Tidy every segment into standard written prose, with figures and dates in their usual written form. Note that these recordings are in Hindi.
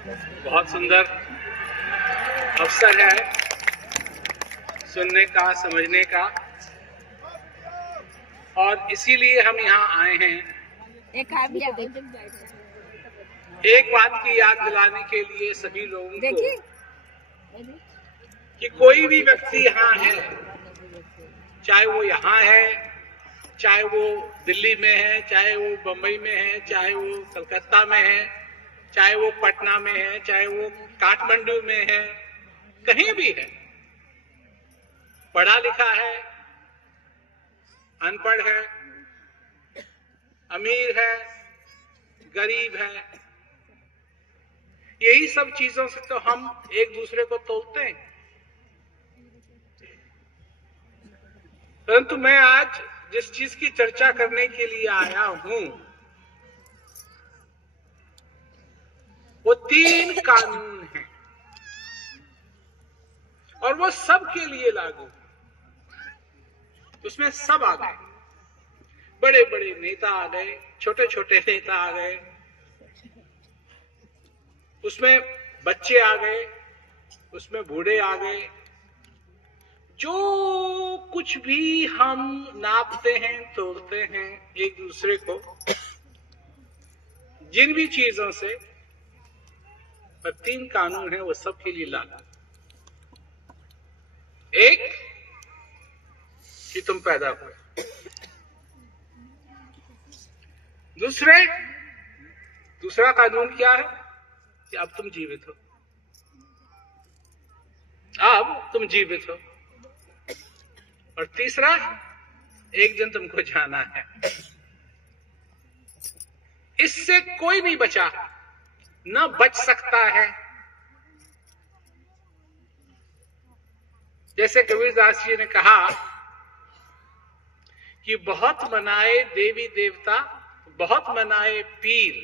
बहुत सुंदर अवसर है सुनने का, समझने का, और इसीलिए हम यहाँ आए हैं एक बात की याद दिलाने के लिए सभी लोगों को कि कोई भी व्यक्ति यहाँ है, चाहे वो यहाँ है, चाहे वो दिल्ली में है, चाहे वो बंबई में है, चाहे वो कलकत्ता में है, चाहे वो पटना में है, चाहे वो काठमांडू में है, कहीं भी है, पढ़ा लिखा है, अनपढ़ है, अमीर है, गरीब है, यही सब चीजों से तो हम एक दूसरे को तोलते हैं। परंतु मैं आज जिस चीज की चर्चा करने के लिए आया हूं वो 3 कानून हैं और वो सबके लिए लागू। उसमें सब आ गए, बड़े बड़े नेता आ गए, छोटे छोटे नेता आ गए, उसमें बच्चे आ गए, उसमें बूढ़े आ गए। जो कुछ भी हम नापते हैं, तोड़ते हैं एक दूसरे को, जिन भी चीजों से, पर 3 कानून हैं वो सबके लिए लागू। एक कि तुम पैदा हुए, दूसरा कानून क्या है कि अब तुम जीवित हो, अब तुम जीवित हो, और तीसरा एक दिन तुमको जाना है। इससे कोई भी बचा न बच सकता है। जैसे कबीरदास जी ने कहा कि बहुत मनाए देवी देवता, बहुत मनाए पीर,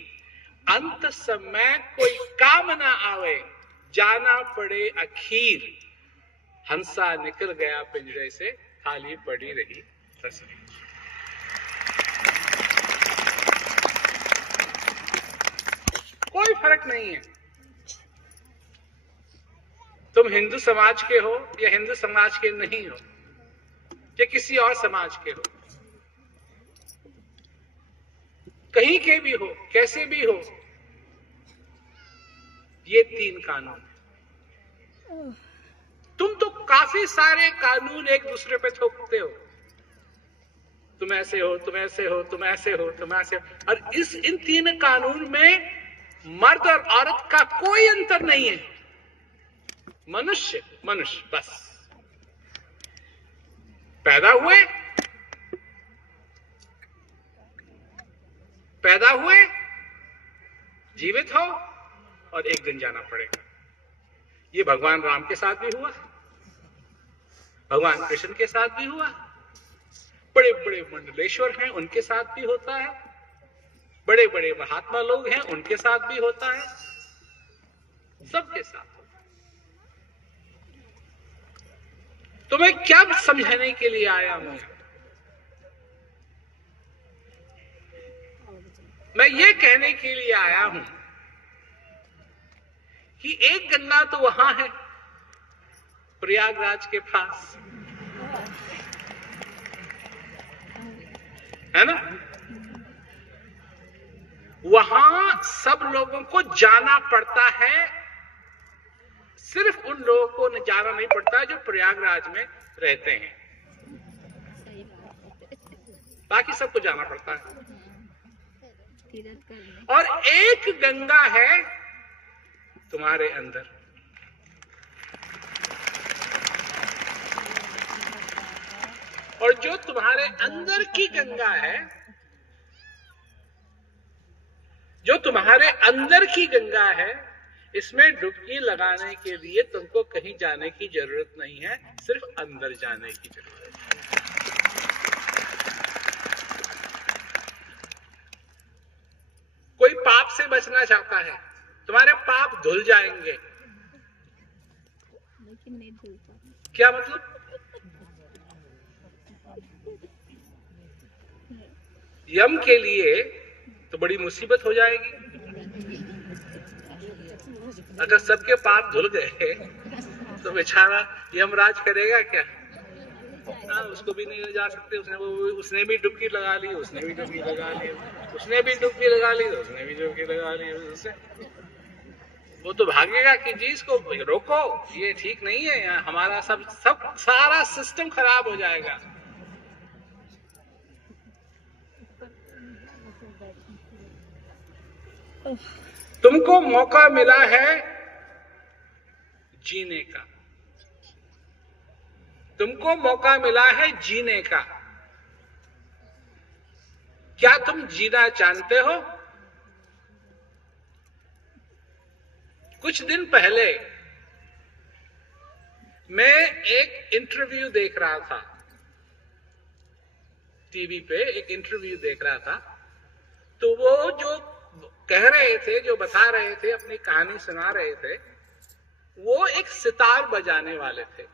अंत समय कोई काम ना आवे, जाना पड़े अखीर। हंसा निकल गया पिंजरे से, खाली पड़ी रही तस्वीर। कोई फर्क नहीं है तुम हिंदू समाज के हो या हिंदू समाज के नहीं हो या किसी और समाज के हो, कहीं के भी हो, कैसे भी हो, ये 3 कानून है। तुम तो काफी सारे कानून एक दूसरे पे थोपते हो, तुम ऐसे हो, तुम ऐसे हो, तुम ऐसे हो, तुम ऐसे हो, और इन 3 कानून में मर्द और औरत का कोई अंतर नहीं है। मनुष्य बस। पैदा हुए, जीवित हो, और एक दिन जाना पड़ेगा। ये भगवान राम के साथ भी हुआ, भगवान कृष्ण के साथ भी हुआ, बड़े बड़े मंडलेश्वर हैं उनके साथ भी होता है, बड़े बड़े महात्मा लोग हैं उनके साथ भी होता है, सबके साथ होता है। तो मैं क्या समझाने के लिए आया हूं? मैं ये कहने के लिए आया हूं कि एक गंगा तो वहां है प्रयागराज के पास, है ना? वहां सब लोगों को जाना पड़ता है, सिर्फ उन लोगों को जाना नहीं पड़ता जो प्रयागराज में रहते हैं, बाकी सबको जाना पड़ता है। और एक गंगा है तुम्हारे अंदर, और जो तुम्हारे अंदर की गंगा है, जो तुम्हारे अंदर की गंगा है, इसमें डुबकी लगाने के लिए तुमको कहीं जाने की जरूरत नहीं है, सिर्फ अंदर जाने की जरूरत है। कोई पाप से बचना चाहता है, तुम्हारे पाप धुल जाएंगे, लेकिन नहीं धुलता। क्या मतलब? यम के लिए तो बड़ी मुसीबत हो जाएगी। अगर सबके पाप धुल गए तो बेचारा यमराज करेगा क्या? उसको भी नहीं ले जा सकते। उसने भी डुबकी लगा ली, उसने भी डुबकी लगा ली, उसने भी डुबकी लगा ली, उसने भी डुबकी लगा ली। उससे वो तो भागेगा कि जी इसको रोको, ये ठीक नहीं है, हमारा सब सारा सिस्टम खराब हो जाएगा। तुमको मौका मिला है जीने का, तुमको मौका मिला है जीने का। क्या तुम जीना जानते हो? कुछ दिन पहले मैं एक इंटरव्यू देख रहा था, टीवी पे एक इंटरव्यू देख रहा था। तो वो जो कह रहे थे, जो बता रहे थे, अपनी कहानी सुना रहे थे, वो एक सितार बजाने वाले थे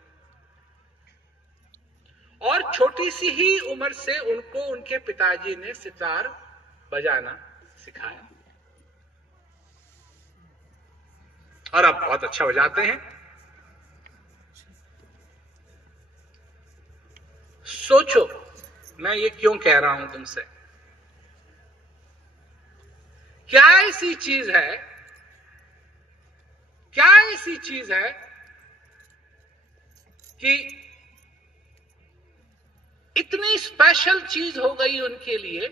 और छोटी सी ही उम्र से उनको उनके पिताजी ने सितार बजाना सिखाया और अब बहुत अच्छा बजाते हैं। सोचो मैं ये क्यों कह रहा हूं तुमसे। क्या ऐसी चीज है, क्या ऐसी चीज है कि इतनी स्पेशल चीज हो गई उनके लिए